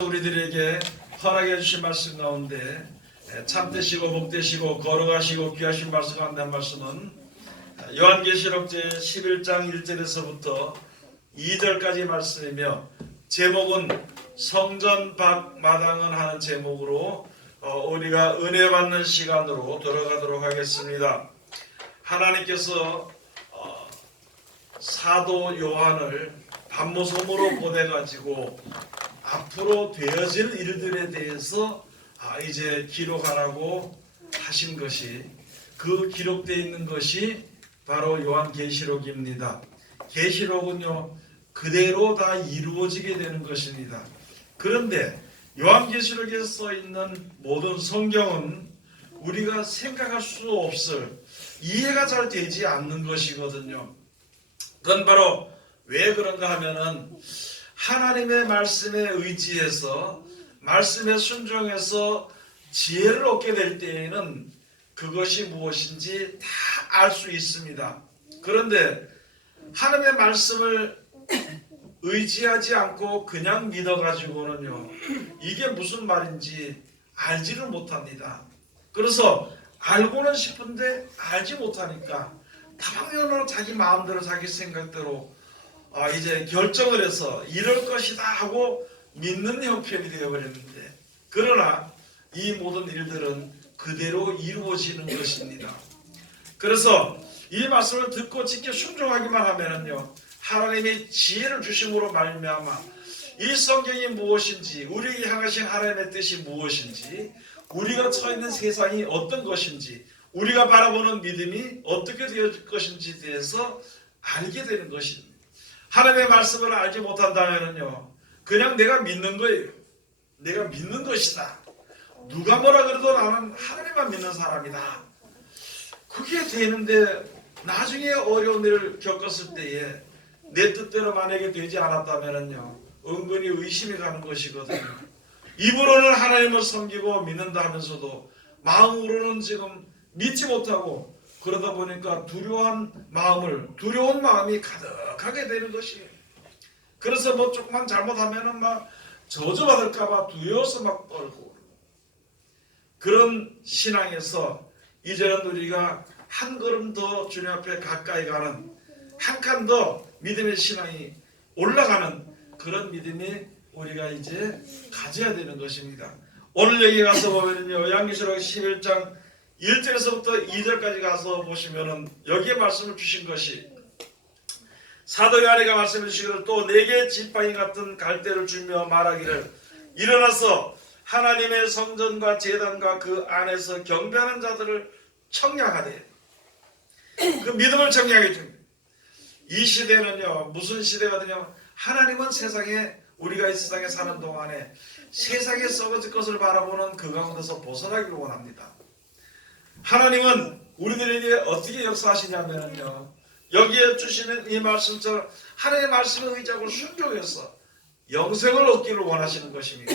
우리들에게 허락해 주신 말씀 가운데 참되시고 복되시고 거룩하시고 귀하신 말씀 가운데 한 말씀은 요한계시록 제 11장 1절에서부터 2절까지 말씀이며 제목은 성전 밖 마당은 하는 제목으로 우리가 은혜 받는 시간으로 돌아가도록 하겠습니다. 하나님께서 사도 요한을 밤모섬으로 보내가지고 앞으로 되어질 일들에 대해서 이제 기록하라고 하신 것이, 그 기록되어 있는 것이 바로 요한계시록입니다. 계시록은요 그대로 다 이루어지게 되는 것입니다. 그런데 요한계시록에 써 있는 모든 성경은 우리가 생각할 수 없을, 이해가 잘 되지 않는 것이거든요. 그건 바로 왜 그런가 하면은 하나님의 말씀에 의지해서 말씀에 순종해서 지혜를 얻게 될 때에는 그것이 무엇인지 다 알 수 있습니다. 그런데 하나님의 말씀을 의지하지 않고 그냥 믿어가지고는요 이게 무슨 말인지 알지를 못합니다. 그래서 알고는 싶은데 알지 못하니까 다방면으로 자기 마음대로 자기 생각대로 이제 결정을 해서 이럴 것이다 하고 믿는 형편이 되어버렸는데, 그러나 이 모든 일들은 그대로 이루어지는 것입니다. 그래서 이 말씀을 듣고 지켜 순종하기만 하면은요 하나님이 지혜를 주심으로 말미암아 이 성경이 무엇인지, 우리에게 향하신 하나님의 뜻이 무엇인지, 우리가 처해 있는 세상이 어떤 것인지, 우리가 바라보는 믿음이 어떻게 되어질 것인지에 대해서 알게 되는 것입니다. 하나님의 말씀을 알지 못한다면요 그냥 내가 믿는 거예요. 내가 믿는 것이다. 누가 뭐라 그래도 나는 하나님만 믿는 사람이다. 그게 되는데 나중에 어려운 일을 겪었을 때에 내 뜻대로 만약에 되지 않았다면요 은근히 의심이 가는 것이거든요. 입으로는 하나님을 섬기고 믿는다 하면서도 마음으로는 지금 믿지 못하고, 그러다 보니까 두려운 마음이 가득하게 되는 것이에요. 그래서 뭐 조금만 잘못하면은 막 저주받을까봐 두려워서 막 떨고, 그런 신앙에서 이제는 우리가 한 걸음 더 주님 앞에 가까이 가는, 한 칸 더 믿음의 신앙이 올라가는 그런 믿음이 우리가 이제 가져야 되는 것입니다. 오늘 여기 가서 보면요 요한계시록 11장 1절에서부터 2절까지 가서 보시면은 여기에 말씀을 주신 것이, 사도 요한이가 말씀해 주시기를 또 네개 지팡이 같은 갈대를 주며 말하기를 일어나서 하나님의 성전과 제단과 그 안에서 경배하는 자들을 청량하되, 그 믿음을 청량해 줍니다. 이 시대는요 무슨 시대거든요. 하나님은 세상에, 우리가 이 세상에 사는 동안에 세상에 썩어질 것을 바라보는 그 가운데서 벗어나기를 원합니다. 하나님은 우리들에게 어떻게 역사하시냐면요 여기에 주시는 이 말씀처럼 하나님의 말씀에 의지하고 순종해서 영생을 얻기를 원하시는 것입니다.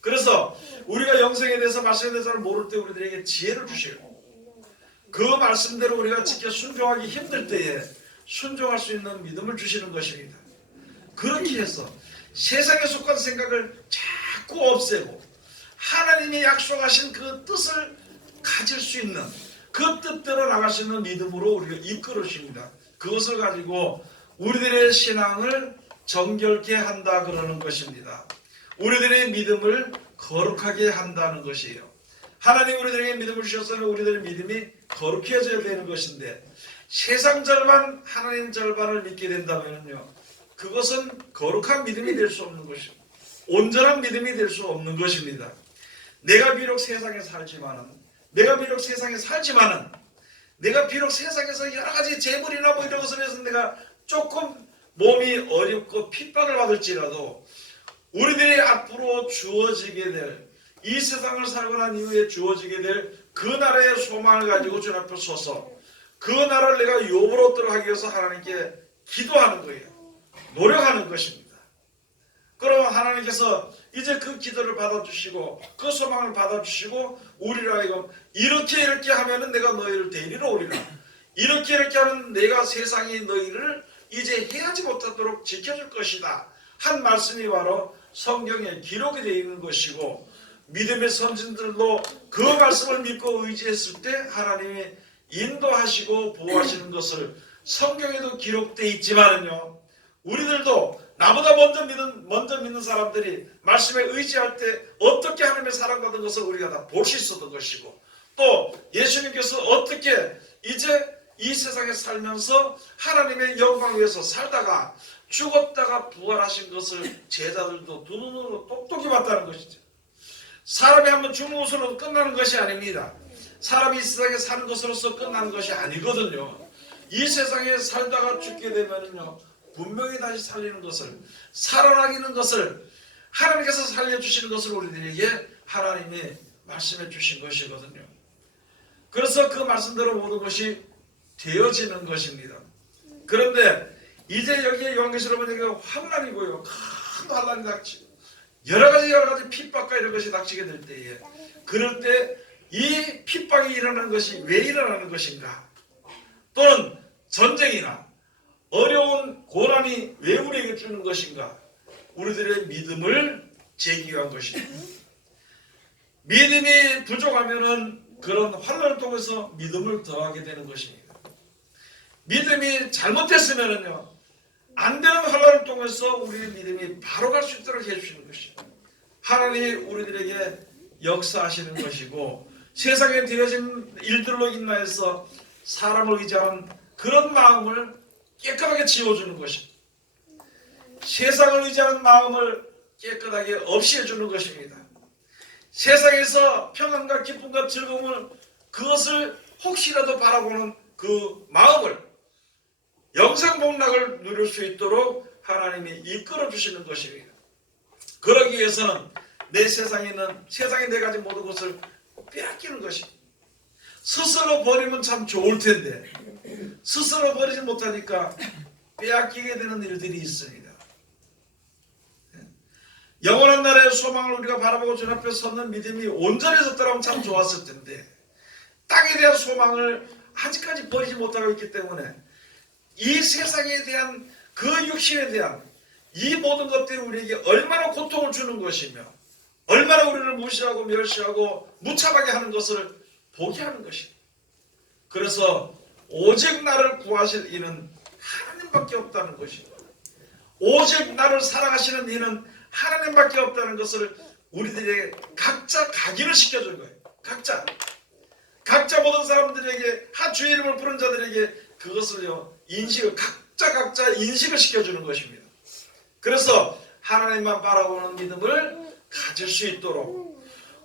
그래서 우리가 영생에 대해서, 말씀에 대해서 모를 때 우리들에게 지혜를 주시고, 그 말씀대로 우리가 지켜 순종하기 힘들 때에 순종할 수 있는 믿음을 주시는 것입니다. 그렇게 해서 세상에 속한 생각을 자꾸 없애고 하나님이 약속하신 그 뜻을 가질 수 있는, 그 뜻대로 나갈 수 있는 믿음으로 우리가 이끌으십니다. 그것을 가지고 우리들의 신앙을 정결케 한다 그러는 것입니다. 우리들의 믿음을 거룩하게 한다는 것이에요. 하나님 우리들에게 믿음을 주셨으면 우리들의 믿음이 거룩해져야 되는 것인데, 세상 절반 하나님 절반을 믿게 된다면요 그것은 거룩한 믿음이 될 수 없는 것입니다. 온전한 믿음이 될 수 없는 것입니다. 내가 비록 세상에 살지만은, 내가 비록 세상에서 여러 가지 재물이나 뭐 이런 것을 해서 내가 조금 몸이 어렵고 핍박을 받을지라도, 우리들이 앞으로 주어지게 될, 이 세상을 살고 난 이후에 주어지게 될 그 나라의 소망을 가지고 주님 앞에 서서 그 나라를 내가 욥을 얻도록 하기 위해서 하나님께 기도하는 거예요. 노력하는 것입니다. 그러면 하나님께서 이제 그 기도를 받아주시고 그 소망을 받아주시고, 우리를 하여금 이렇게 하면은 내가 너희를 데리러 오리라, 이렇게 하면 내가 세상이 너희를 이제 해하지 못하도록 지켜줄 것이다 한 말씀이 바로 성경에 기록이 되어 있는 것이고 믿음의 선진들도 그 말씀을 믿고 의지했을 때 하나님이 인도하시고 보호하시는 것을 성경에도 기록되어 있지만은요, 우리들도 나보다 먼저 믿는 사람들이 말씀에 의지할 때 어떻게 하나님의 사랑받은 것을 우리가 다 볼 수 있었던 것이고, 또 예수님께서 어떻게 이제 이 세상에 살면서 하나님의 영광을 위해서 살다가 죽었다가 부활하신 것을 제자들도 두 눈으로 똑똑히 봤다는 것이죠. 사람이 한번 죽는 것으로 끝나는 것이 아닙니다. 사람이 이 세상에 사는 것으로서 끝나는 것이 아니거든요. 이 세상에 살다가 죽게 되면요, 분명히 다시 살리는 것을, 살아나기는 것을, 하나님께서 살려주시는 것을 우리들에게 하나님이 말씀해 주신 것이거든요. 그래서 그 말씀대로 모든 것이 되어지는 것입니다. 그런데 이제 여기에 요한계시록 보니까 환난이고요, 큰 환난이 닥치고 여러 가지 핍박과 이런 것이 닥치게 될 때에, 그럴 때 이 핍박이 일어나는 것이 왜 일어나는 것인가, 또는 전쟁이나 어려운 고난이 왜 우리에게 주는 것인가, 우리들의 믿음을 재기 위한 것입니다. 믿음이 부족하면은 그런 환난을 통해서 믿음을 더하게 되는 것입니다. 믿음이 잘못했으면은요, 안 되는 환난을 통해서 우리의 믿음이 바로 갈 수 있도록 해주시는 것입니다. 하나님이 우리들에게 역사하시는 것이고, 세상에 되어진 일들로 인하여서 사람을 의지하는 그런 마음을 깨끗하게 지워주는 것입니다. 세상을 의지하는 마음을 깨끗하게 없이 해주는 것입니다. 세상에서 평안과 기쁨과 즐거움을, 그것을 혹시라도 바라보는 그 마음을, 영생복락을 누릴 수 있도록 하나님이 이끌어 주시는 것입니다. 그러기 위해서는 내 세상에 있는, 세상에 내 가진 모든 것을 빼앗기는 것입니다. 스스로 버리면 참 좋을 텐데 스스로 버리지 못하니까 빼앗기게 되는 일들이 있습니다. 영원한 날의 소망을 우리가 바라보고 주 앞에 섰는 믿음이 온전해졌더라면 참 좋았을 텐데, 땅에 대한 소망을 아직까지 버리지 못하고 있기 때문에 이 세상에 대한, 그 육신에 대한 이 모든 것들이 우리에게 얼마나 고통을 주는 것이며 얼마나 우리를 무시하고 멸시하고 무참하게 하는 것을 보게 하는 것입니다. 그래서 오직 나를 구하실 이는 하나님밖에 없다는 것입니다. 오직 나를 사랑하시는 이는 하나님밖에 없다는 것을 우리들에게 각자 각인을 시켜주는 거예요. 각자 모든 사람들에게, 주의 이름을 부른 자들에게 그것을요, 인식을, 각자 인식을 시켜주는 것입니다. 그래서 하나님만 바라보는 믿음을 가질 수 있도록,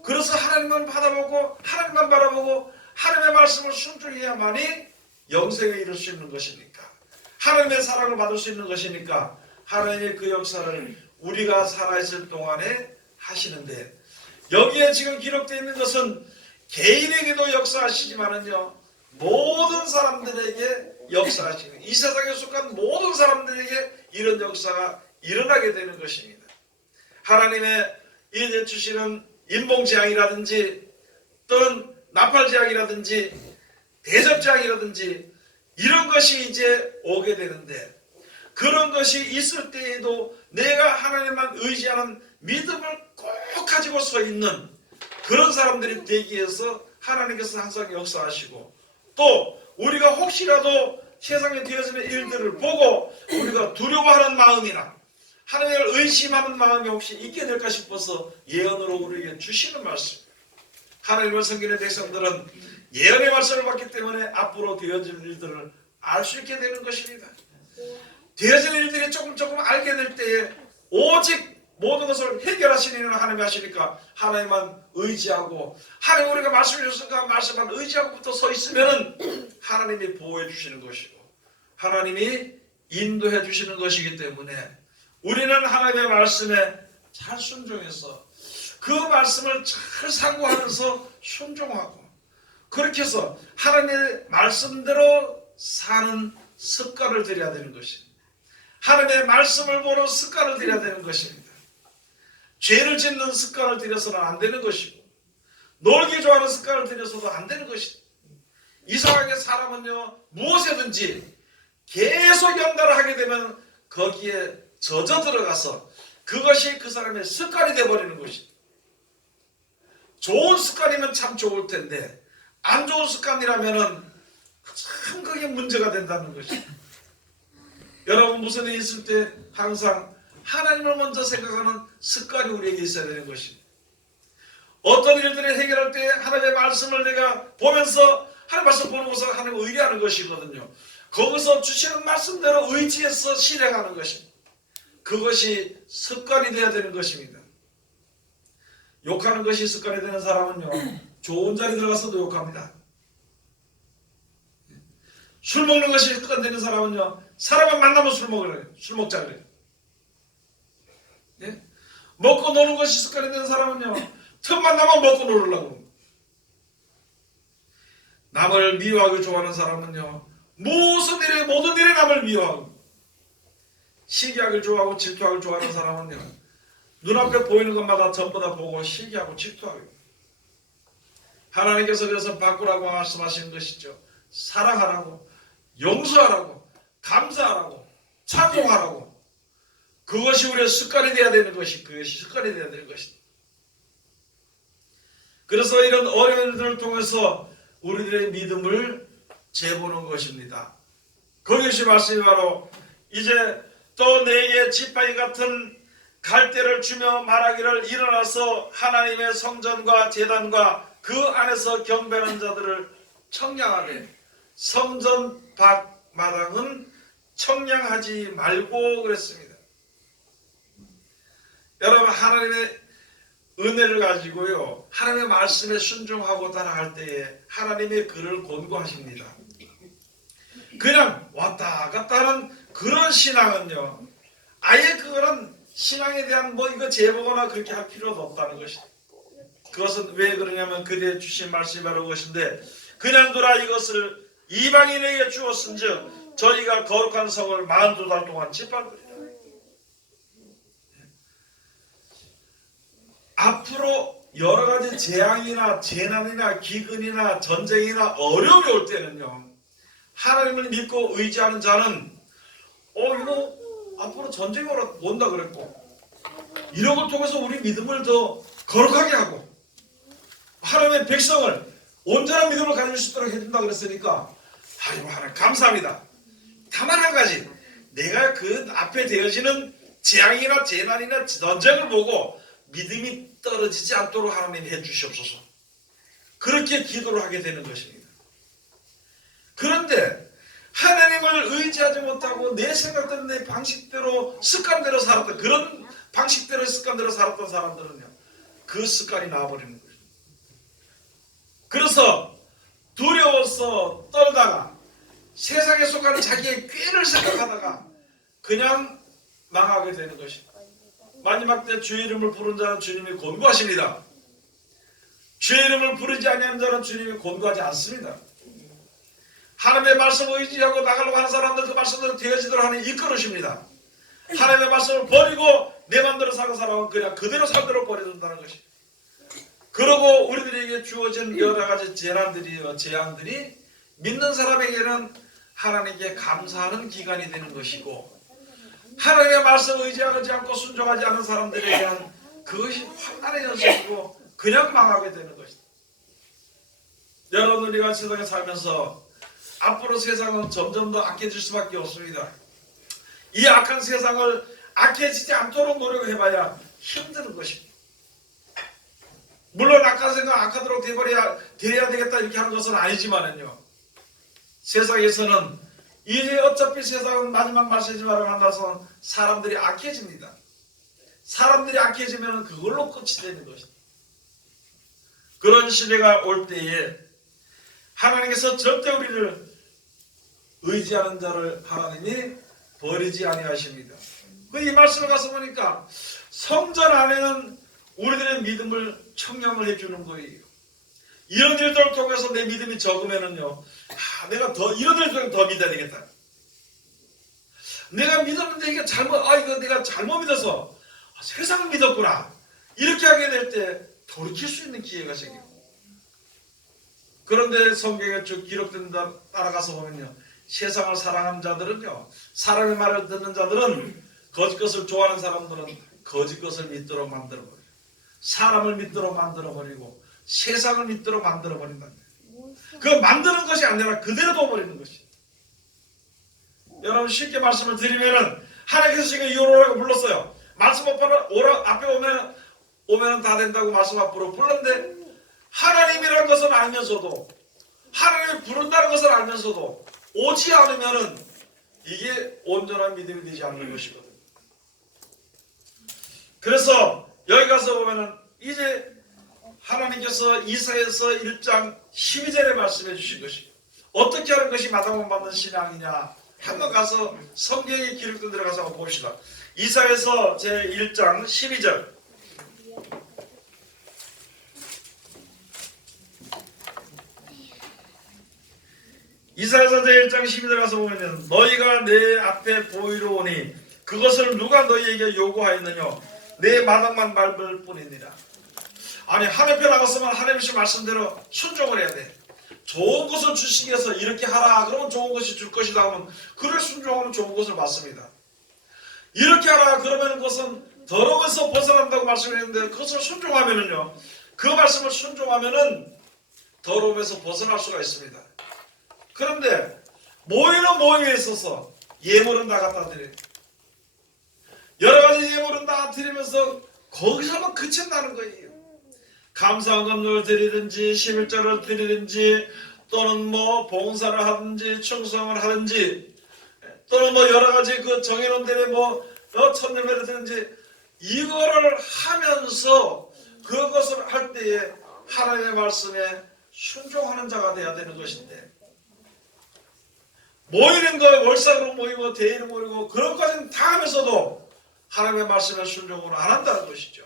그래서 하나님만 바라보고 하나님만 바라보고 하나님의 말씀을 순종해야만이 영생에 이룰 수 있는 것이니까, 하나님의 사랑을 받을 수 있는 것이니까 하나님의 그 역사를 우리가 살아있을 동안에 하시는데, 여기에 지금 기록되어 있는 것은 개인에게도 역사하시지만은요, 모든 사람들에게 역사하시는, 이 세상에 속한 모든 사람들에게 이런 역사가 일어나게 되는 것입니다. 하나님의 이제 주시는 인봉재앙이라든지 또는 나팔재앙이라든지 대접재앙이라든지 이런 것이 이제 오게 되는데, 그런 것이 있을 때에도 내가 하나님만 의지하는 믿음을 꼭 가지고 서 있는 그런 사람들이 되기 위해서 하나님께서 항상 역사하시고, 또 우리가 혹시라도 세상에 되어지는 일들을 보고 우리가 두려워하는 마음이나 하나님을 의심하는 마음이 혹시 있게 될까 싶어서 예언으로 우리에게 주시는 말씀. 하나님을 섬기는 백성들은 예언의 말씀을 받기 때문에 앞으로 되어질 일들을 알 수 있게 되는 것입니다. 되어질 일들이 조금 알게 될 때에 오직 모든 것을 해결하시는 일을 하나님이 하시니까 하나님만 의지하고, 하나님 우리가 말씀해 주셨으니까 말씀만 의지하고부터 서 있으면 하나님이 보호해 주시는 것이고 하나님이 인도해 주시는 것이기 때문에 우리는 하나님의 말씀에 잘 순종해서 그 말씀을 잘 상고하면서 순종하고, 그렇게 해서 하나님의 말씀대로 사는 습관을 들여야 되는 것입니다. 하나님의 말씀을 보는 습관을 들여야 되는 것입니다. 죄를 짓는 습관을 들여서는 안 되는 것이고, 놀기 좋아하는 습관을 들여서도 안 되는 것입니다. 이상하게 사람은요, 무엇이든지 계속 연달아 하게 되면 거기에 젖어 들어가서 그것이 그 사람의 습관이 되어버리는 것입니다. 좋은 습관이면 참 좋을 텐데 안 좋은 습관이라면은 참 그게 문제가 된다는 것입니다. 여러분 무슨 일이 있을 때 항상 하나님을 먼저 생각하는 습관이 우리에게 있어야 되는 것입니다. 어떤 일들을 해결할 때 하나님의 말씀을 내가 보면서 하나님의 말씀 보는 것을 하나님을 의뢰하는 것이거든요. 거기서 주시는 말씀대로 의지해서 실행하는 것입니다. 그것이 습관이 되어야 되는 것입니다. 욕하는 것이 습관이 되는 사람은요, 좋은 자리 들어가서도 욕합니다. 술 먹는 것이 습관 되는 사람은요, 사람을 만나면 술 먹으래요. 술 먹자 그래요. 예? 먹고 노는 것이 습관이 되는 사람은요, 틈만 나면 먹고 놀으려고. 남을 미워하기 좋아하는 사람은요, 모든 일에 남을 미워하고, 시기하기를 좋아하고 질투하기를 좋아하는 사람은요, 눈앞에 보이는 것마다 전부 다 보고 시기하고 질투하고. 하나님께서 그래서 바꾸라고 말씀하시는 것이죠. 사랑하라고, 용서하라고, 감사하라고, 찬송하라고. 그것이 우리의 습관이 되어야 되는 것이, 그것이 습관이 되어야 되는 것이다. 그래서 이런 어려운 일들을 통해서 우리들의 믿음을 재보는 것입니다. 그것이 말씀이 바로 이제 또 내게 지팡이 같은 갈대를 주며 말하기를 일어나서 하나님의 성전과 제단과 그 안에서 경배하는 자들을 청량하되 성전 밖 마당은 청량하지 말고 그랬습니다. 여러분 하나님의 은혜를 가지고요, 하나님의 말씀에 순종하고 따라갈 때에 하나님의 그를 권고하십니다. 그냥 왔다 갔다 하는 그런 신앙은요, 아예 그거는 신앙에 대한 이거 제보거나 그렇게 할 필요도 없다는 것이다. 그것은 왜 그러냐면 그대에 주신 말씀이 바로 그것인데, 그냥 두라 이것을 이방인에게 주었은즉 저희가 거룩한 성을 42달 동안 짓밟으리라. 앞으로 여러 가지 재앙이나 재난이나 기근이나 전쟁이나 어려움이 올 때는요, 하나님을 믿고 의지하는 자는 이거 앞으로 전쟁이 온다 그랬고, 이런 걸 통해서 우리 믿음을 더 거룩하게 하고 하나님의 백성을 온전한 믿음을 가질 수 있도록 해준다 그랬으니까 아이고 하나님 감사합니다. 다만 한 가지, 내가 그 앞에 되어지는 재앙이나 재난이나 전쟁을 보고 믿음이 떨어지지 않도록 하나님 해주시옵소서. 그렇게 기도를 하게 되는 것입니다. 그런데 하나님을 의지하지 못하고 내 생각대로 내 방식대로 습관대로 살았던, 그런 방식대로 습관대로 살았던 사람들은요, 그 습관이 나와버리는 거예요. 그래서 두려워서 떨다가 세상에 속하는 자기의 꾀를 생각하다가 그냥 망하게 되는 것입니다. 마지막 때 주의 이름을 부른 자는 주님이 권고하십니다. 주의 이름을 부르지 아니하는 자는 주님이 권고하지 않습니다. 하나님의 말씀을 의지하고 나가려고 하는 사람들 그 말씀대로 되어지도록 하는 이끌으십니다. 하나님의 말씀을 버리고 내 마음대로 사는 사람은 그냥 그대로 살도록 버려둔다는 것입니다. 그리고 우리들에게 주어진 여러 가지 재앙들이 믿는 사람에게는 하나님께 감사하는 기간이 되는 것이고, 하나님의 말씀을 의지하지 않고 순종하지 않은 사람들에게는 그것이 환난의 연속이고 그냥 망하게 되는 것이다. 여러분 우리가 세상에 살면서 앞으로 세상은 점점 더 악해질 수밖에 없습니다. 이 악한 세상을 악해지지 않도록 노력해봐야 힘든 것입니다. 물론 악한 생각 악하도록 되어야 되겠다 이렇게 하는 것은 아니지만은요, 세상에서는 이제 어차피 세상은 마지막 말세지마를 만나서 사람들이 악해집니다. 사람들이 악해지면 그걸로 끝이 되는 것입니다. 그런 시대가 올 때에 하나님께서 절대 우리를 의지하는 자를 하나님이 버리지 아니하십니다. 이 말씀을 가서 보니까 성전 안에는 우리들의 믿음을 청량을 해주는 거예요. 이런 일들을 통해서 내 믿음이 적으면은요, 내가 더 이런 일들을 더 믿어야 되겠다. 내가 믿었는데 이게 이거 내가 잘못 믿어서 세상을 믿었구나. 이렇게 하게 될 때 돌이킬 수 있는 기회가 생기고. 그런데 성경에 쭉 기록된 다 따라가서 보면요, 세상을 사랑하는 자들은요, 사람의 말을 듣는 자들은, 거짓 것을 좋아하는 사람들은 거짓 것을 믿도록 만들어버려요. 사람을 믿도록 만들어버리고 세상을 믿도록 만들어버린다. 그 만드는 것이 아니라 그대로 둬버리는 것이. 여러분 쉽게 말씀을 드리면은 하나님께서 지금 이오라고 불렀어요. 말씀 앞에 오면은 다 된다고 말씀 앞으로 불렀는데 하나님이라는 것을 알면서도 하나님을 부른다는 것을 알면서도 오지 않으면은 이게 온전한 믿음이 되지 않는 것이거든요. 그래서 여기 가서 보면은 이제 하나님께서 이사야서 1장 12절에 말씀해 주신 것이 어떻게 하는 것이 마땅함 받는 신앙이냐. 한번 가서 성경에 기록된 데로 가서 한번 봅시다. 이사야서 제 1장 12절. 이사야서 제 1장 12절 가서 보면 너희가 내 앞에 보이러 오니 그것을 누가 너희에게 요구하였느냐. 내 마당만 밟을 뿐이니라. 아니 하나님 앞에 나갔으면 하나님의 말씀대로 순종을 해야 돼. 좋은 것을 주시기 위해서 이렇게 하라 그러면 좋은 것이 줄 것이다 하면 그를 순종하면 좋은 것을 받습니다. 이렇게 하라 그러면 그것은 더러워서 벗어난다고 말씀을 했는데 그것을 순종하면은요, 그 말씀을 순종하면은 더러움에서 벗어날 수가 있습니다. 그런데 모이는 모임에 있어서 예물은 다 갖다 드려요. 여러 가지 예물은 다 드리면서 거기서만 그친다는 거예요. 감사금을 드리든지 11절을 드리든지 또는 뭐 봉사를 하든지 충성을 하든지 또는 뭐 여러 가지 그 정해놓은 데에 뭐 천년배를 드리든지 이거를 하면서 그것을 할 때에 하나님의 말씀에 순종하는 자가 돼야 되는 것인데 모이는 거 월삭으로 모이고 대의로 모이고 그런 것까지는 다 하면서도 하나님의 말씀에 순종을 안 한다는 것이죠.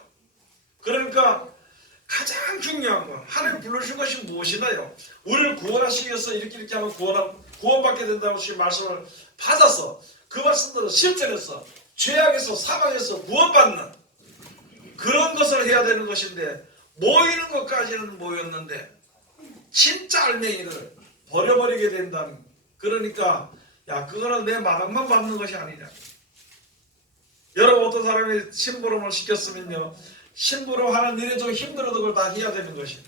그러니까 가장 중요한 건 하나님 불러주신 것이 무엇이나요? 우리를 구원하시기 위해서 이렇게 하면 구원받게 된다고 하신 말씀을 받아서 그 말씀대로 실천해서 죄악에서 사망에서 구원받는 그런 것을 해야 되는 것인데 모이는 것까지는 모였는데 진짜 알맹이를 버려버리게 된다는. 그러니까 야 그거는 내 마당만 밟는 것이 아니냐. 여러분 어떤 사람이 심부름을 시켰으면요, 심부름하는 일이 좀 힘들어도 그걸 다 해야 되는 것이.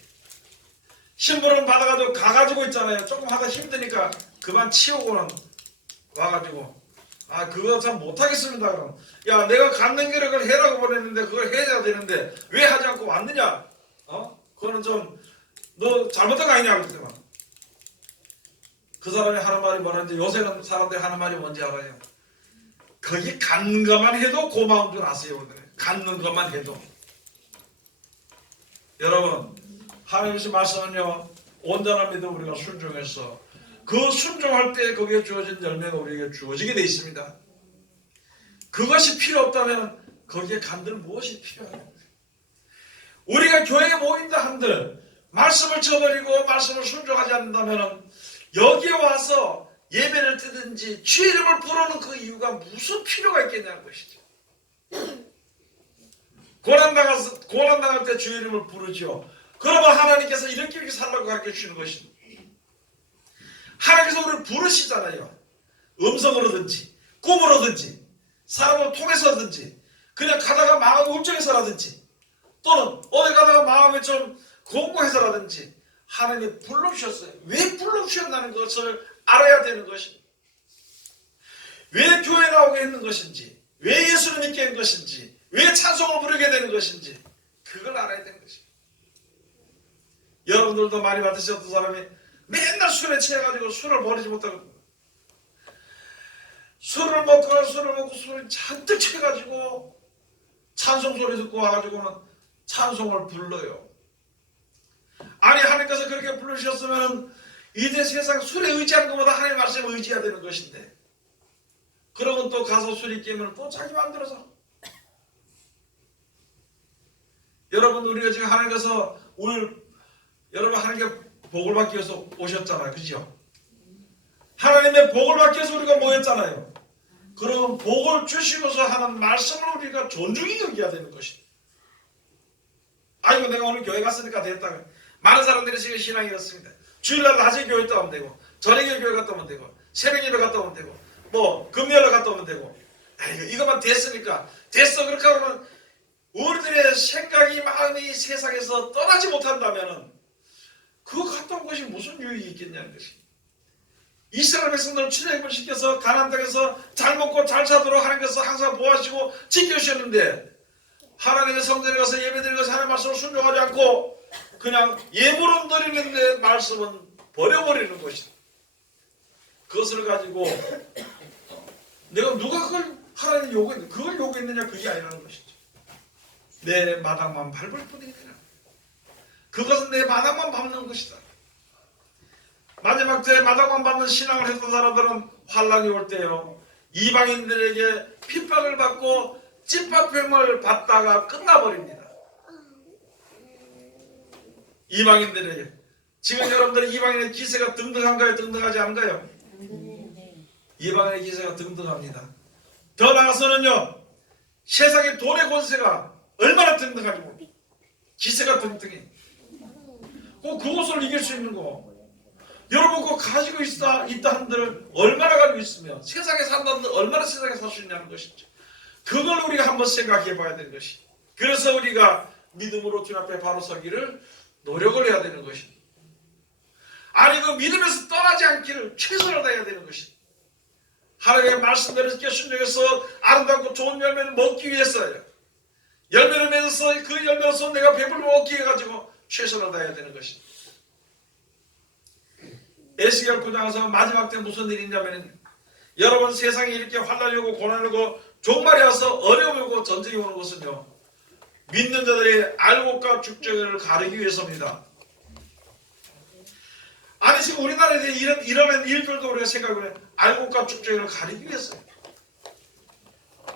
심부름 받아가지고 가가지고 있잖아요. 조금 하다 힘드니까 그만 치우고는 와가지고 아 그거 참 못하겠습니다. 그럼 야 내가 갖는 길을 그걸 해라고 보냈는데 그걸 해야 되는데 왜 하지 않고 왔느냐. 그거는 좀 너 잘못한 거 아니냐 그랬더만 그 사람이 하는 말이 뭐라는지 요새는 사람들이 하는 말이 뭔지 알아요. 거기 갖는 것만 해도 고마운 줄 아세요. 갖는 것만 해도. 여러분 하나님의 말씀은요 온전한 믿음 우리가 순종해서 그 순종할 때 거기에 주어진 열매가 우리에게 주어지게 되어 있습니다. 그것이 필요 없다면 거기에 간들 무엇이 필요해요? 우리가 교회에 모인다 한들 말씀을 저버리고 말씀을 순종하지 않는다면 여기에 와서 예배를 드든지 주의 이름을 부르는 그 이유가 무슨 필요가 있겠냐는 것이죠. 고난당할 때 주의 이름을 부르죠. 그러면 하나님께서 이렇게 살라고 가르쳐 주시는 것입니다. 하나님께서 우리를 부르시잖아요. 음성으로든지 꿈으로든지 사람을 통해서든지 그냥 가다가 마음이 울적해서라든지 또는 어디 가다가 마음이 좀 공고해서라든지 하나님이 불러주셨어요. 왜 불러주셨다는 것을 알아야 되는 것입니다. 왜 교회 나오게 했는 것인지, 왜 예수를 믿게 한 것인지, 왜 찬송을 부르게 되는 것인지 그걸 알아야 되는 것입니다. 여러분들도 많이 받으셨던 사람이 맨날 술에 취해가지고 술을 버리지 못하고 술을 먹고 술을 잔뜩 취해가지고 찬송 소리 듣고 와가지고는 찬송을 불러요. 아니 하나님께서 그렇게 부르셨으면 이제 세상 술에 의지하는 것보다 하나님 말씀에 의지해야 되는 것인데 그러면 또 가서 술이 깨면 또 자기 마음대로서. 여러분 우리가 지금 하나님께서 여러분 하나님께 복을 받기 위해서 오셨잖아요. 그죠? 하나님의 복을 받기 위해서 우리가 모였잖아요. 그럼 복을 주시고서 하는 말씀을 우리가 존중히 여겨야 되는 것입니다. 아이고 내가 오늘 교회 갔으니까 됐다. 많은 사람들이 지금 신앙이 이렇습니다. 주일날 낮에 교회 갔다 오면 되고 저녁에 교회 갔다 오면 되고 새벽 예배 갔다 오면 되고 뭐 금요일에 갔다 오면 되고 아이고 이것만 됐으니까 됐어 그렇게 하면 우리들의 생각이 마음이 세상에서 떠나지 못한다면 그거 갔다 온 것이 무슨 유익이 있겠냐는 것이. 이스라엘 백성들을 출애굽을 시켜서 가나안 땅에서 잘 먹고 잘 사도록 하나님께서 항상 보호하시고 지켜주셨는데 하나님의 성전에 가서 예배드리면서 하나님의 말씀을 순종하지 않고 그냥 예물은 드리는데 말씀은 버려버리는 것이다. 그것을 가지고 내가 누가 그걸 하나님 요구했느냐, 그걸 요구했느냐, 그게 아니라는 것이죠. 내 마당만 밟을 뿐이니라. 그것은 내 마당만 밟는 것이다. 마지막 때 마당만 밟는 신앙을 했던 사람들은 환란이 올 때요, 이방인들에게 핍박을 받고 찐밥병을 받다가 끝나버립니다. 이방인들에게. 지금 여러분들 이방인의 기세가 등등한가요? 등등하지 않은가요? 이방인의 기세가 등등합니다. 더 나아가서는요, 세상의 돈의 권세가 얼마나 등등하지 모릅니다. 기세가 등등해. 그것을 이길 수 있는 거. 여러분 그거 가지고 있다 한들 얼마나 가지고 있으며 세상에 산다는들 얼마나 세상에 살 수 있냐는 것이죠. 그걸 우리가 한번 생각해 봐야 되는 것이. 그래서 우리가 믿음으로 주님 앞에 바로 서기를 노력을 해야 되는 것이. 아니 그 믿음에서 떠나지 않기를 최선을 다해야 되는 것이. 하나님의 말씀대로 순종해서 아름답고 좋은 열매를 먹기 위해서요. 열매를 맺어서 그 열매로서 내가 배불리 먹기 위해 가지고 최선을 다해야 되는 것이. 에스겔 9장에서 마지막 때 무슨 일이 있냐면, 여러분 세상에 이렇게 환난이 오고 고난이 오고 종말이 와서 어려움이 오고 전쟁이 오는 것은요, 믿는 자들의 알곡과 죽정을 가르기 위해서입니다. 아니 지금 우리나라에 이런 일들도 우리가 생각을 해. 알곡과 죽정을 가르기 위해서요.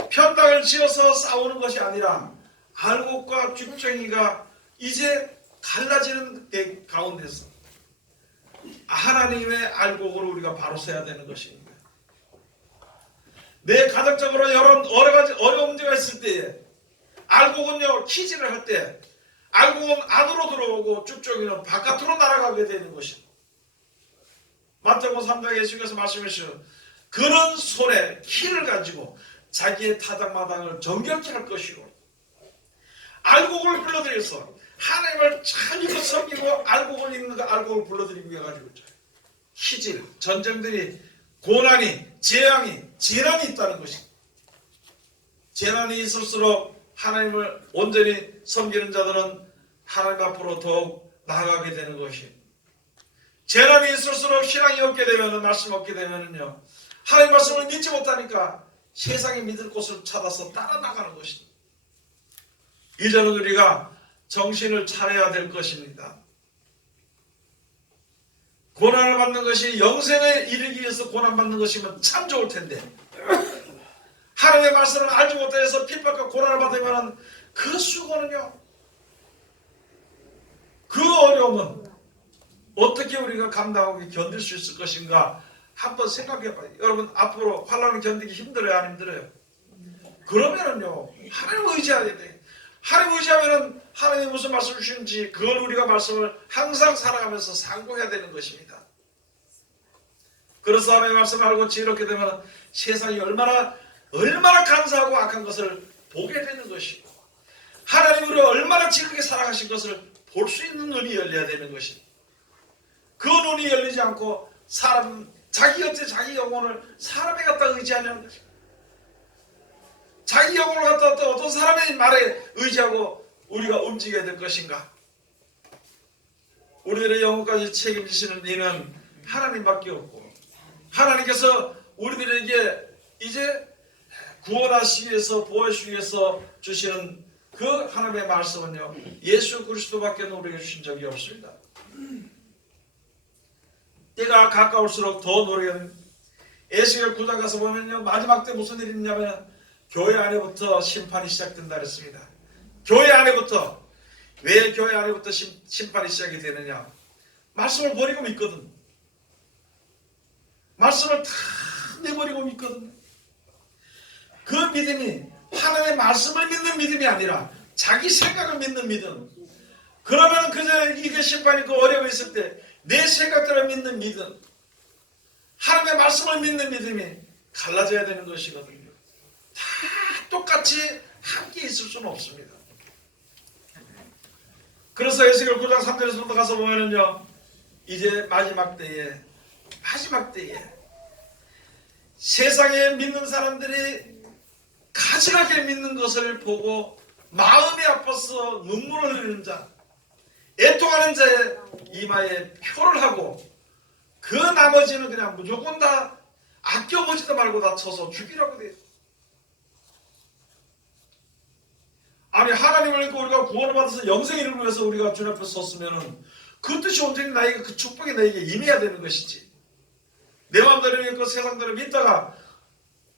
편당을 지어서 싸우는 것이 아니라 알곡과 죽정이가 이제 갈라지는 가운데서 하나님의 알곡으로 우리가 바로 서야 되는 것입니다. 내 가정적으로 여러 가지 어려운 문제가 있을 때에 알곡은요, 키질을 할 때 알곡은 안으로 들어오고 죽정이는 바깥으로 날아가게 되는 것입니다. 마태복음 3장에 예수께서 말씀하시죠. 그런 손에 키를 가지고 자기의 타작마당을 정결케 할 것이고, 알곡을 불러들여서 하나님을 잘 믿고 섬기고 알곡을 읽는 그 알곡을 불러들이기 위해 가지고 희질, 전쟁들이, 고난이, 재난이 있다는 것입니다. 재난이 있을수록 하나님을 온전히 섬기는 자들은 하나님 앞으로 더욱 나아가게 되는 것이. 재난이 있을수록 신앙이 없게 되면, 말씀 없게 되면은요, 하나님 말씀을 믿지 못하니까 세상에 믿을 곳을 찾아서 따라 나가는 것입니다. 이제는 우리가 정신을 차려야 될 것입니다. 고난을 받는 것이 영생에 이르기 위해서 고난받는 것이면 참 좋을 텐데, 하나님의 말씀을 알지 못해서 핍박과 고난을 받으면 그 수고는요, 그 어려움은 어떻게 우리가 감당하고 견딜 수 있을 것인가 한번 생각해 봐요. 여러분 앞으로 환난을 견디기 힘들어요, 안 힘들어요? 그러면은요, 하나님을 의지해야 돼. 하나님 의지하면은 하나님이 무슨 말씀을 주시는지 그걸 우리가 말씀을 항상 살아가면서 상고해야 되는 것입니다. 그래서 하나님의 말씀을 알고 지혜롭게 되면 세상이 얼마나 감사하고 악한 것을 보게 되는 것이고, 하나님으로 얼마나 지극하게 살아가신 것을 볼 수 있는 눈이 열려야 되는 것입니다. 그 눈이 열리지 않고 자기 영혼을 사람에 갖다 의지하냐는 것입니다. 자기 영혼을 갖다 어떤 사람의 말에 의지하고 우리가 움직여야 될 것인가? 우리들의 영혼까지 책임지시는 이는 하나님밖에 없고, 하나님께서 우리들에게 이제 구원하시기 위해서, 보호하시기 위해서 주시는 그 하나님의 말씀은요, 예수 그리스도밖에 우리에게 주신 적이 없습니다. 때가 가까울수록 더 노래해야 됩니다. 에스겔 9장 가서 보면요, 마지막 때 무슨 일이 있냐면 교회 안에부터 심판이 시작된다 그랬습니다. 교회 안에부터. 왜 교회 안에부터 심판이 시작이 되느냐? 말씀을 버리고 믿거든. 말씀을 다 내버리고 믿거든. 그 믿음이 하나님의 말씀을 믿는 믿음이 아니라 자기 생각을 믿는 믿음. 그러면 그저 이게 심판이 있고 어려움이 있을 때 내 생각대로 믿는 믿음, 하나님의 말씀을 믿는 믿음이 갈라져야 되는 것이거든요. 다 똑같이 함께 있을 수는 없습니다. 그래서 에스겔 9장 3절에서부터 가서 보면은요, 이제 마지막 때에 세상에 믿는 사람들이 가지가게 믿는 것을 보고 마음이 아파서 눈물을 흘리는 자, 애통하는 자의 이마에 표를 하고 그 나머지는 그냥 무조건 다 아껴보지도 말고 다 쳐서 죽이라고 돼요. 아니, 하나님을 믿고 우리가 구원을 받아서 영생을 이루기 위해서 우리가 주님 앞에 섰으면 그 뜻이 온전히 나에게, 그 축복이 나에게 임해야 되는 것이지, 내 마음대로 믿고 세상대로 믿다가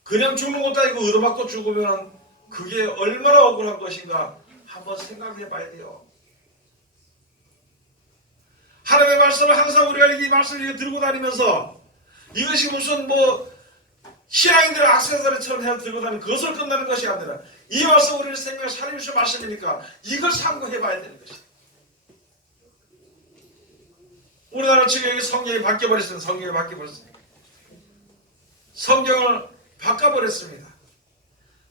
그냥 죽는 것도 아니고 얻어맞고 죽으면 그게 얼마나 억울한 것인가 한번 생각해 봐야 돼요. 하나님의 말씀을 항상 우리가 이 말씀을 들고 다니면서 이것이 무슨 신앙인들의 악세사리처럼 해서 들고 다니는 그것을 끝나는 것이 아니라 이 말씀 우리를 생각해 하나님의 말씀이니까 이걸 참고해 봐야 되는 것이다. 우리나라 지금 성경이 바뀌어버렸습니다. 성경을 바꿔버렸습니다.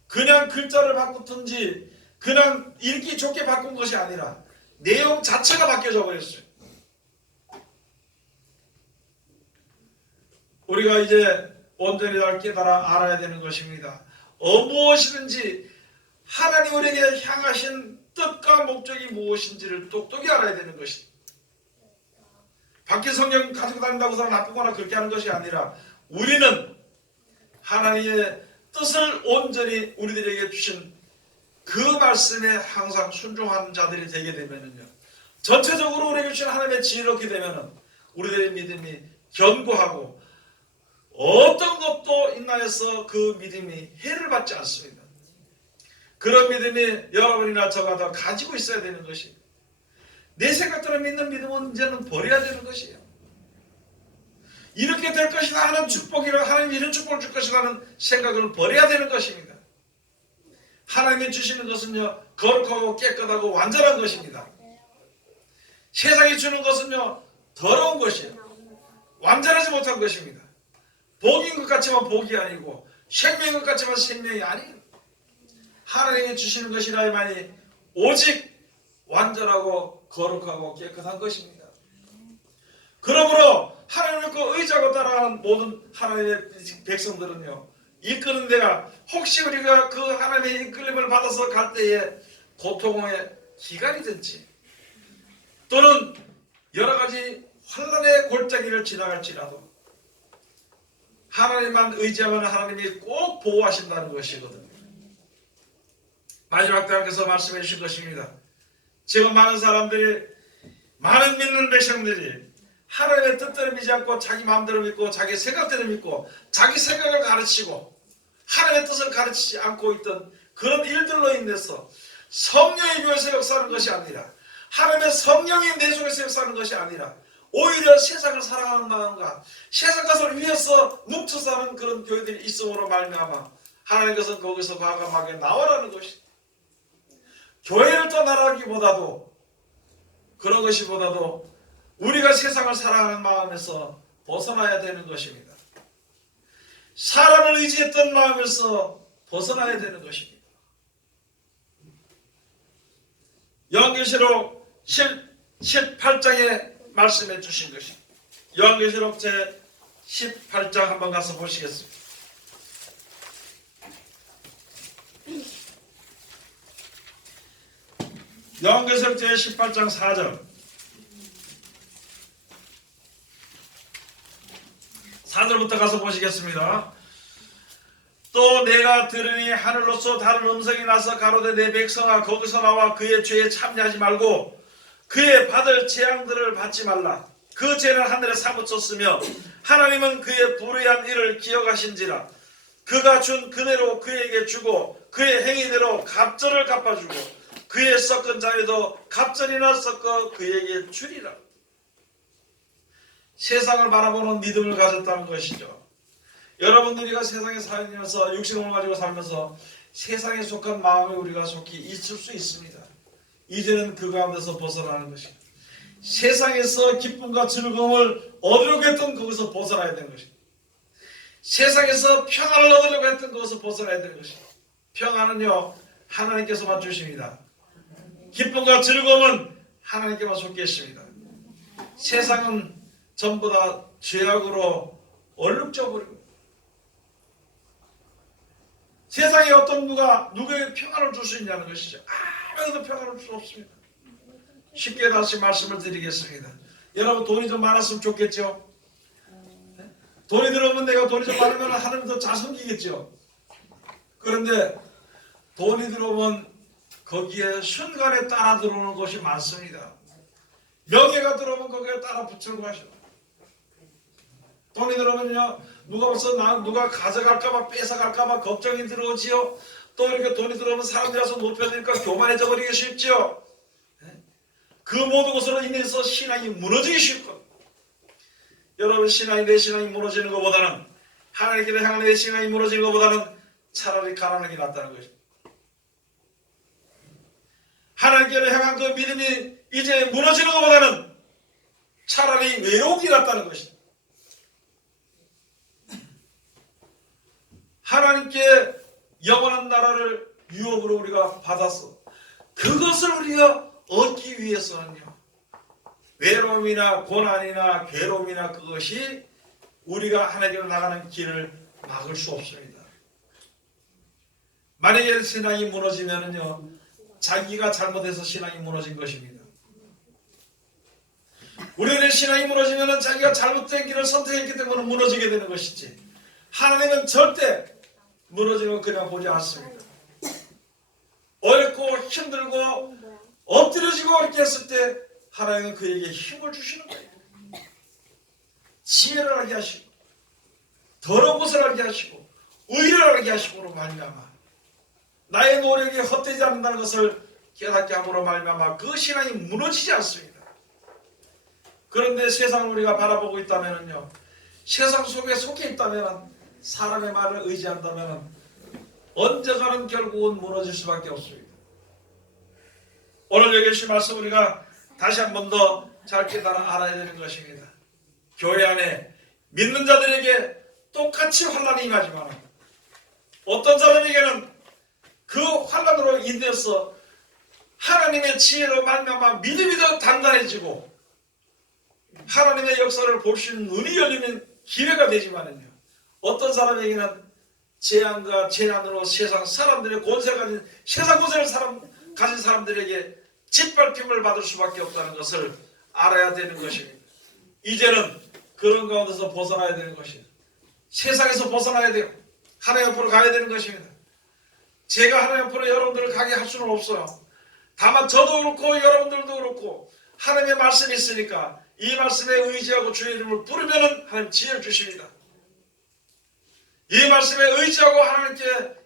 그냥 글자를 바꾸든지 그냥 읽기 좋게 바꾼 것이 아니라 내용 자체가 바뀌어져 버렸어요. 우리가 이제 온전히 날 깨달아 알아야 되는 것입니다. 무엇이든지 하나님 우리에게 향하신 뜻과 목적이 무엇인지를 똑똑히 알아야 되는 것입니다. 바뀐 성경 가지고 다닌다고 해서 나쁘거나 그렇게 하는 것이 아니라 우리는 하나님의 뜻을 온전히 우리들에게 주신 그 말씀에 항상 순종하는 자들이 되게 되면은요, 전체적으로 우리에게 주신 하나님의 지혜를 얻게 되면은 우리들의 믿음이 견고하고 어떤 것도 인하여서 그 믿음이 해를 받지 않습니다. 그런 믿음이 여러분이나 저가 다 가지고 있어야 되는 것입니다. 내 생각대로 믿는 믿음은 이제는 버려야 되는 것이에요. 이렇게 될 것이다 하는 축복이라, 하나님 이런 축복을 줄 것이라는 생각을 버려야 되는 것입니다. 하나님이 주시는 것은요, 거룩하고 깨끗하고 완전한 것입니다. 세상이 주는 것은요, 더러운 것이에요. 완전하지 못한 것입니다. 복인 것 같지만 복이 아니고 생명인 것 같지만 생명이 아니에요. 하나님이 주시는 것이라야만이 오직 완전하고 거룩하고 깨끗한 것입니다. 그러므로 하나님을 믿고 의지하고 따라가는 모든 하나님의 백성들은요, 이끄는 데가 혹시 우리가 그 하나님의 이끌림을 받아서 갈 때에 고통의 기간이든지 또는 여러 가지 환난의 골짜기를 지나갈지라도 하나님만 의지하면 하나님이 꼭 보호하신다는 것이거든요. 마지막 때께서 말씀해 주신 것입니다. 지금 많은 사람들이, 많은 믿는 백성들이 하나님의 뜻대로 믿지 않고 자기 마음대로 믿고 자기 생각대로 믿고 자기 생각을 가르치고 하나님의 뜻을 가르치지 않고 있던 그런 일들로 인해서 성령의 교회에서 역사하는 것이 아니라, 하나님의 성령이 내 속에서 역사하는 것이 아니라 오히려 세상을 사랑하는 마음과 세상 것을 위해서 뭉쳐 사는 그런 교회들이 있음으로 말미암아 하나님께서는 거기서 과감하게 나오라는 것이, 교회를 떠나라기보다도 그런 것이보다도 우리가 세상을 사랑하는 마음에서 벗어나야 되는 것입니다. 사람을 의지했던 마음에서 벗어나야 되는 것입니다. 요한계시록 18장에 말씀해 주신 것입니다. 요한계시록 제 18장 한번 가서 보시겠습니다. 요한계시록 제 18장 4절 4절부터 가서 보시겠습니다. 또 내가 들으니 하늘로서 다른 음성이 나서 가로되 내 백성아 거기서 나와 그의 죄에 참여하지 말고 그의 받을 재앙들을 받지 말라. 그 죄는 하늘에 사무쳤으며 하나님은 그의 불의한 일을 기억하신지라. 그가 준 그대로 그에게 주고 그의 행위대로 갑절을 갚아주고 그의 섞은 자에도 갑절이나 섞어 그에게 주리라. 세상을 바라보는 믿음을 가졌다는 것이죠. 여러분들이가 세상에 살면서 육신을 가지고 살면서 세상에 속한 마음에 우리가 속히 있을 수 있습니다. 이제는 그 가운데서 벗어나는 것입니다. 세상에서 기쁨과 즐거움을 얻으려고 했던 그것에서 벗어나야 되는 것입니다. 세상에서 평안을 얻으려고 했던 그것에서 벗어나야 되는 것입니다. 평안은요, 하나님께서만 주십니다. 기쁨과 즐거움은 하나님께만 속해 있습니다. 세상은 전부 다 죄악으로 얼룩져 버리고 세상에 어떤 누구에게 평안을 줄 수 있냐는 것이죠. 아무도 평안을 줄 수 없습니다. 쉽게 다시 말씀을 드리겠습니다. 여러분 돈이 좀 많았으면 좋겠죠. 돈이 들어오면 내가 돈이 좀 많으면 하나님 더 잘 섬기겠죠. 그런데 돈이 들어오면 거기에 순간에 따라 들어오는 것이 많습니다. 명예가 들어오면 거기에 따라 붙들고 하셔. 돈이 들어오면요 누가 벌써 누가 가져갈까봐 뺏어갈까봐 걱정이 들어오지요. 또 이렇게 돈이 들어오면 사람들이 와서 높여주니까 교만해져 버리기 쉽죠. 그 모든 것으로 인해서 신앙이 무너지기 쉽고 여러분 내 신앙이 무너지는 것보다는 하나님께로 향한 내 신앙이 무너지는 것보다는 차라리 가난한 게 낫다는 것입니다. 하나님께로 향한 그 믿음이 이제 무너지는 것보다는 차라리 외로운 게 낫다는 것입니다. 하나님께 영원한 나라를 유업으로 우리가 받아서 그것을 우리가 얻기 위해서는요 외로움이나 고난이나 괴로움이나 그것이 우리가 하나님께로 나가는 길을 막을 수 없습니다. 만약에 신앙이 무너지면은요 자기가 잘못해서 신앙이 무너진 것입니다. 우리의 신앙이 무너지면은 자기가 잘못된 길을 선택했기 때문에 무너지게 되는 것이지 하나님은 절대 무너지는 걸 그냥 보지 않습니다. 어렵고 힘들고 엎드려지고 이렇게 했을 때 하나님은 그에게 힘을 주시는 거예요. 지혜를 알게 하시고 더러운 것을 알게 하시고 의를 알게 하시고로 말미암아 나의 노력이 헛되지 않는다는 것을 깨닫게 함으로 말미암아 그 신앙이 무너지지 않습니다. 그런데 세상을 우리가 바라보고 있다면요 세상 속에 속해 있다면 사람의 말을 의지한다면 언젠가는 결국은 무너질 수밖에 없습니다. 오늘 여기 주신 말씀 우리가 다시 한 번 더 잘 깨달아 알아야 되는 것입니다. 교회 안에 믿는 자들에게 똑같이 환난이 임하지만 어떤 사람에게는 그 환난으로 인해서 하나님의 지혜로 말미암아 믿음이 더 단단해지고 하나님의 역사를 볼 수 있는 눈이 열리는 기회가 되지만은요 어떤 사람에게는 재앙과 재난으로 세상 사람들의 권세 가진 세상 권세를 가진 사람들에게 짓밟힘을 받을 수밖에 없다는 것을 알아야 되는 것입니다. 이제는 그런 가운데서 벗어나야 되는 것입니다. 세상에서 벗어나야 돼요. 하나님 앞으로 가야 되는 것입니다. 제가 하나님 앞으로 여러분들을 가게 할 수는 없어요. 다만 저도 그렇고 여러분들도 그렇고 하나님의 말씀이 있으니까 이 말씀에 의지하고 주의 이름을 부르면 하나님 지혜를 주십니다. 이 말씀에 의지하고 하나님께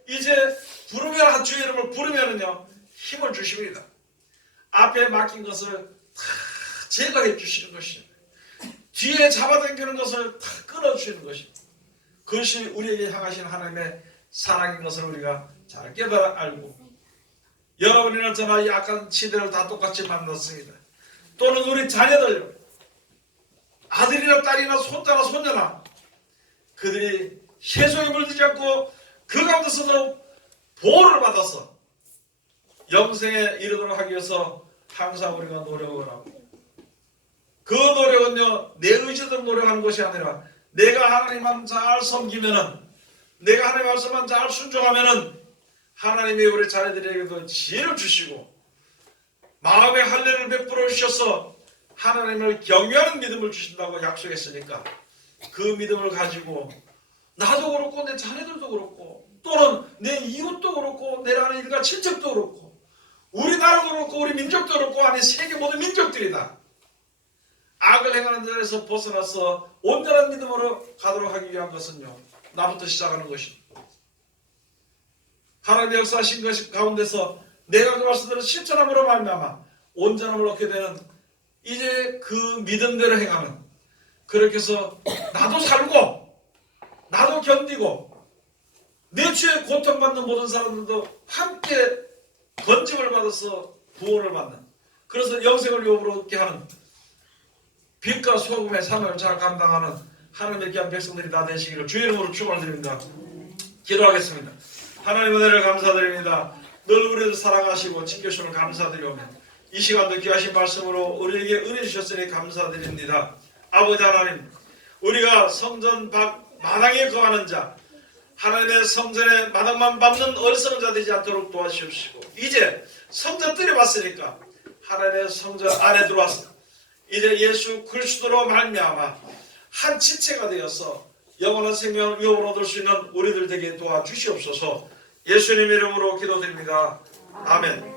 이제 부르면 주의 이름을 부르면은요 힘을 주십니다. 앞에 맡긴 것을 다 제거해 주시는 것입니다. 뒤에 잡아당기는 것을 다 끊어주시는 것입니다. 그것이 우리에게 향하신 하나님의 사랑인 것을 우리가 잘 깨달아 알고 여러분이나 저나 약한 치대를 다 똑같이 만났습니다. 또는 우리 자녀들 아들이나 딸이나 손자나 손녀나 그들이 세속에 물들지 않고 그 가운데서도 보호를 받아서 영생에 이르도록 하기 위해서 항상 우리가 노력을 하고 그 노력은요 내 의지대로 노력하는 것이 아니라 내가 하나님만 잘 섬기면은 내가 하나님 말씀만 잘 순종하면은 하나님이 우리 자녀들에게도 지혜를 주시고 마음의 할례를 베풀어 주셔서 하나님을 경외하는 믿음을 주신다고 약속했으니까 그 믿음을 가지고 나도 그렇고 내 자녀들도 그렇고 또는 내 이웃도 그렇고 내 아는 일가 친척도 그렇고 우리나라도 그렇고 우리 민족도 그렇고 아니 세계 모든 민족들이다. 악을 행하는 자에서 벗어나서 온전한 믿음으로 가도록 하기 위한 것은요 나부터 시작하는 것입니다. 하나님의 역사하신 것 가운데서 내가 그 말씀대로 실천함으로 말미암아 온전함을 얻게 되는 이제 그 믿음대로 행하는 그렇게 해서 나도 살고 나도 견디고 내 죄에 고통받는 모든 사람들도 함께 건짐을 받아서 구원을 받는 그래서 영생을 유업으로 얻게 하는 빛과 소금의 삶을 잘 감당하는 하나님의 귀한 백성들이 다 되시기를 주의 이름으로 축원드립니다. 기도하겠습니다. 하나님 은혜를 감사드립니다. 늘 우리를 사랑하시고 지켜주시는 감사드리오며 이 시간도 귀하신 말씀으로 우리에게 은혜 주셨으니 감사드립니다. 아버지 하나님, 우리가 성전 마당에 거하는 자, 하나님의 성전의 마당만 밟는 어리석은 자 되지 않도록 도와주십시오. 이제 성전 들여봤으니까 하나님의 성전 안에 들어와서 이제 예수 그리스도로 말미암아 한 지체가 되어서 영원한 생명을 유업을 얻을 수 있는 우리들 되게 도와주시옵소서. 예수님 이름으로 기도드립니다. 아멘.